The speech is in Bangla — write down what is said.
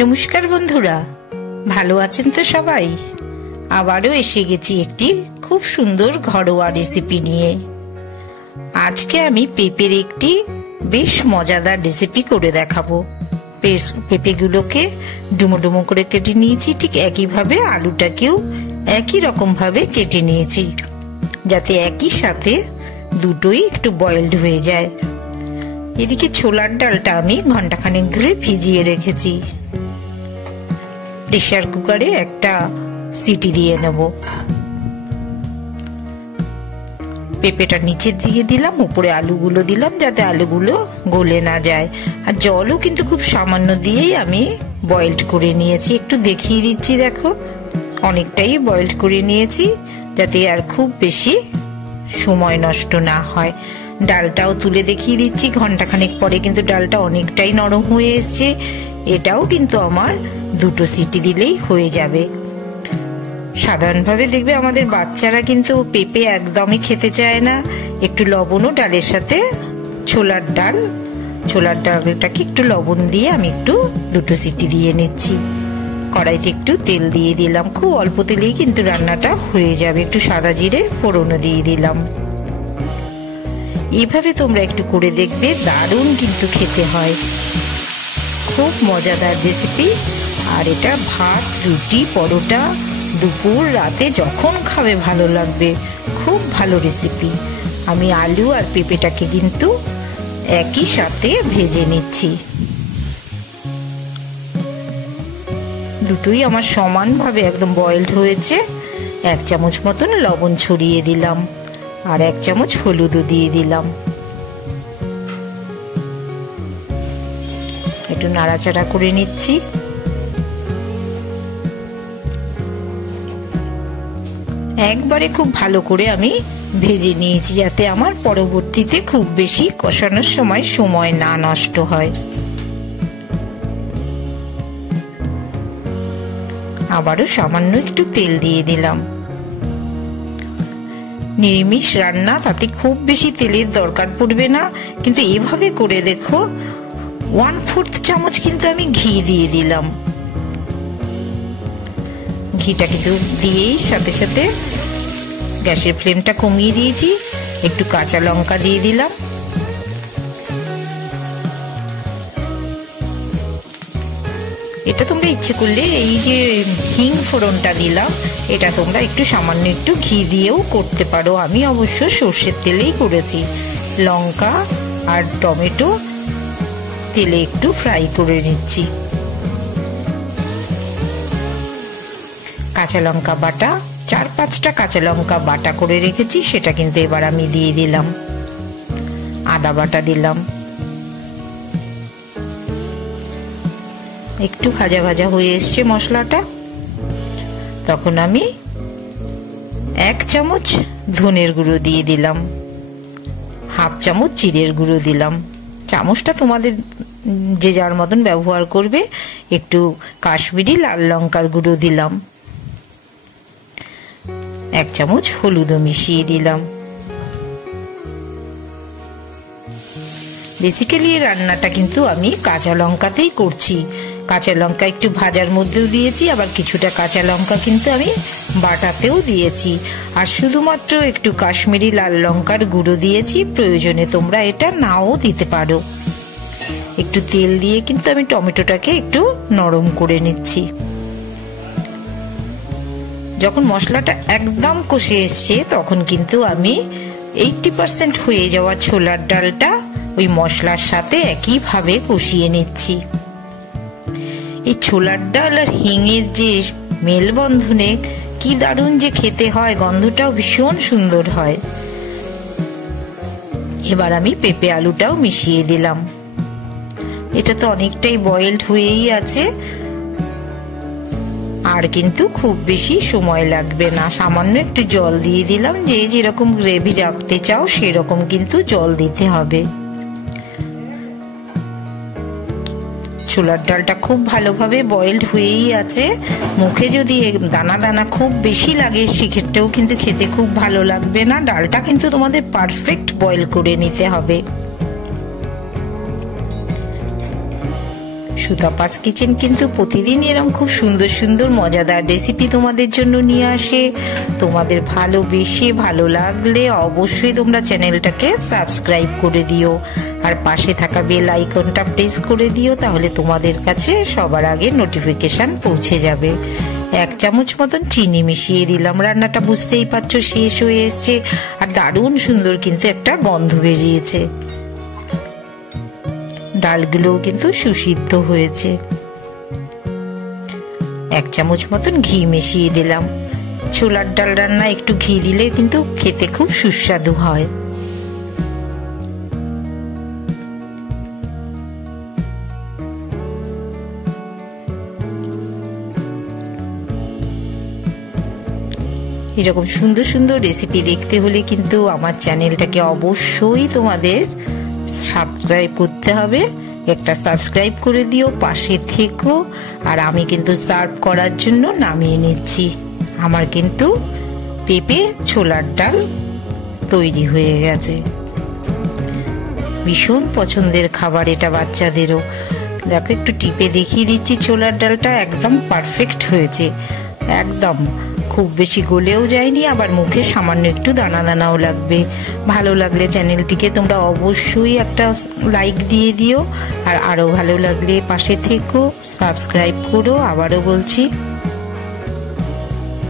নমস্কার বন্ধুরা, ভালো আছেন তো সবাই? আবারও এসে গেছি একটি খুব সুন্দর ঘরোয়া রেসিপি নিয়ে। আজকে আমি পেঁপের একটি বেশ মজাদার রেসিপি করে দেখাবো। পেঁপেগুলোকে ডুমো ডুমো করে কেটে নিয়েছি, ঠিক একইভাবে আলুটাকেও একই রকম ভাবে কেটে নিয়েছি, যাতে একই সাথে দুটোই একটু বয়েলড হয়ে যায়। এদিকে ছোলার ডালটা আমি ঘন্টাখানেক ধরে ভিজিয়ে রেখেছি। প্রেসার কুকারে একটা সিটি দিয়ে নেব। পেঁপেটা নিচের দিকে দিলাম, উপরে আলুগুলো দিলাম যাতে আলুগুলো গলে না যায়। আর জলও কিন্তু খুব সামান্য দিয়েই আমি বয়েলড করে নিয়েছি। একটু দেখিয়ে দিচ্ছি, দেখো অনেকটাই বয়েলড করে নিয়েছি, যাতে আর খুব বেশি সময় নষ্ট না হয়। ডালটাও তুলে দেখিয়ে দিচ্ছি, ঘন্টাখানেক পরে কিন্তু ডালটা অনেকটাই নরম হয়ে এসছে। এটাও কিন্তু আমার দুটো সিটি দিলেই হয়ে যাবে। সাধারণভাবে দেখবে আমাদের বাচ্চারা কিন্তু পেঁপে একদমই খেতে চায় না। একটু লবণও ডালের সাথে ছোলার ডালটাকে একটু লবণ দিয়ে আমি একটু দুটো সিটি দিয়ে নিচ্ছি। কড়াইতে একটু তেল দিয়ে দিলাম, খুব অল্প তেলেই কিন্তু রান্নাটা হয়ে যাবে। একটু সাদা জিরে ফোড়নও দিয়ে দিলাম। এইভাবে তোমরা একটু করে দেখবে, দারুণ কিন্তু খেতে হয়। খুব মজাদার রেসিপি। আর এটা ভাত, রুটি, পরোটা, দুপুর রাতে যখন খাবে ভালো লাগবে। খুব ভালো রেসিপি। আমি আলু আর পেঁপেটাকে কিন্তু একই সাথে ভেজে নিচ্ছি। দুটোই আমার সমানভাবে একদম বয়েলড হয়েছে। 1 চামচ মতন লবণ ছড়িয়ে দিলাম, আর 1 চামচ হলুদও দিয়ে দিলাম। একটু নাড়াচাড়া করে নিচ্ছি। একবারে খুব ভালো করে আমি ভেজে নিয়েছি, যাতে আমার পরবর্তীতে খুব বেশি কষানোর সময় না নষ্ট হয়। আবারও সামান্য একটু তেল দিয়ে দিলাম। নিরামিষ রান্না, তাতে খুব বেশি তেলের দরকার পড়বে না, কিন্তু এভাবে করে দেখো। 1/4 চামচ কিন্তু আমি ঘি দিয়ে দিলাম। ঘিটা কিন্তু দিয়েই সাথে সাথে গ্যাসের ফ্লেমটা কমিয়ে দিয়েছি। একটু কাঁচা লঙ্কা দিয়ে দিলাম। এটা তোমরা ইচ্ছে করলে এই যে হিং ফোড়নটা দিলাম, এটা তোমরা একটু সামান্য একটু ঘি দিয়েও করতে পারো। আমি অবশ্য সর্ষের তেলেই করেছি। লঙ্কা আর টমেটো তেলে একটু ফ্রাই করে নিচ্ছি। কাঁচা লঙ্কা বাটা, 4-5টা কাঁচা লঙ্কা বাটা করে রেখেছি, সেটা কিন্তু এবার আমি দিয়ে দিলাম। আদা বাটা দিলাম। একটু ভাজা ভাজা হয়ে এসছে মশলাটা, তখন আমি 1 চামচ ধনের গুঁড়ো দিয়ে দিলাম, 1/2 চামচ জিরের গুঁড়ো দিলাম। চামচটা তোমাদের যে যার মতন ব্যবহার করবে। একটু কাশ্মীরি লাল লঙ্কার গুঁড়ো দিলাম, 1 চামচ হলুদও মিশিয়ে দিলাম। বেসিক্যালি এই রান্নাটা কিন্তু আমি কাঁচা লঙ্কাতেই করছি। কাঁচা লঙ্কা একটু ভাজার মধ্যেও দিয়েছি, আবার কিছুটা কাঁচা লঙ্কা কিন্তু আমি বাটাতেও দিয়েছি। আর শুধুমাত্র একটু কাশ্মীরি লাল লঙ্কার গুঁড়ো দিয়েছি। প্রয়োজনে তোমরা এটা নাও দিতে পারো। একটু তেল দিয়ে কিন্তু আমি টমেটোটাকে একটু নরম করে নিচ্ছি। যখন মশলাটা একদম কষে এসছে, তখন কিন্তু আমি 80% হয়ে যাওয়া ছোলার ডালটা ওই মশলার সাথে একইভাবে কষিয়ে নিচ্ছি। এই ছোলার ডাল আর হিঙের যে মেলবন্ধনে কি দারুণ যে খেতে হয়, গন্ধটাও ভীষণ সুন্দর হয়। এবার আমি পেঁপে আলুটাও মিশিয়ে দিলাম। এটা তো অনেকটাই বয়েলড হয়েই আছে, আর কিন্তু খুব বেশি সময় লাগবে না। সামান্য একটু জল দিয়ে দিলাম। যে যেরকম গ্রেভি রাখতে চাও সেরকম কিন্তু জল দিতে হবে। ছোলার ডালটা খুব ভালোভাবে বয়েলড হয়েই আছে। মুখে যদি দানা দানা খুব বেশি লাগে, সেক্ষেত্রেও কিন্তু খেতে খুব ভালো লাগবে না। ডালটা কিন্তু তোমাদের পারফেক্ট বয়েল করে নিতে হবে। সুতাপাস কিচেন কিন্তু প্রতিদিন এরকম খুব সুন্দর সুন্দর মজাদার রেসিপি তোমাদের জন্য নিয়ে আসে। তোমাদের ভালোবেসে ভালো লাগলে অবশ্যই তোমরা চ্যানেলটাকে সাবস্ক্রাইব করে দিও, আর পাশে থাকা বেল আইকনটা প্রেস করে দিও, তাহলে তোমাদের কাছে সবার আগে নোটিফিকেশন পৌঁছে যাবে। 1 চামচ মতন চিনি মিশিয়ে দিলাম। রান্নাটা বুঝতেই পারছো শেষ হয়ে এসছে, আর দারুণ সুন্দর কিন্তু একটা গন্ধ বেরিয়েছে। ডালগুলোও কিন্তু সুসিদ্ধ হয়েছে। 1 চামচ মতন ঘি মিশিয়ে দিলাম। ছোলার ডাল রান্না একটু ঘি দিলে কিন্তু খেতে খুব সুস্বাদু হয়। এরকম সুন্দর সুন্দর রেসিপি দেখতে হলে কিন্তু আমার চ্যানেলটাকে অবশ্যই তোমাদের সাবস্ক্রাইব করতে হবে। একটা সাবস্ক্রাইব করে দিও, পাশে থেকো। আর আমি কিন্তু সার্ভ করার জন্য নামিয়ে নিচ্ছি। আমার কিন্তু পেঁপে ছোলার ডাল তৈরি হয়ে গেছে। ভীষণ পছন্দের খাবার এটা বাচ্চাদেরও। দেখো একটু টিপে দেখিয়ে দিচ্ছি, ছোলার ডালটা একদম পারফেক্ট হয়েছে। একদম খুব বেশি গলেও যায়নি, আবার মুখে সামান্য একটু দানা দানাও লাগবে। ভালো লাগলে চ্যানেলটিকে তোমরা অবশ্যই একটা লাইক দিয়ে দিও, আর আরো ভালো লাগলে পাশে থেকো, সাবস্ক্রাইব করো। আবারও বলছি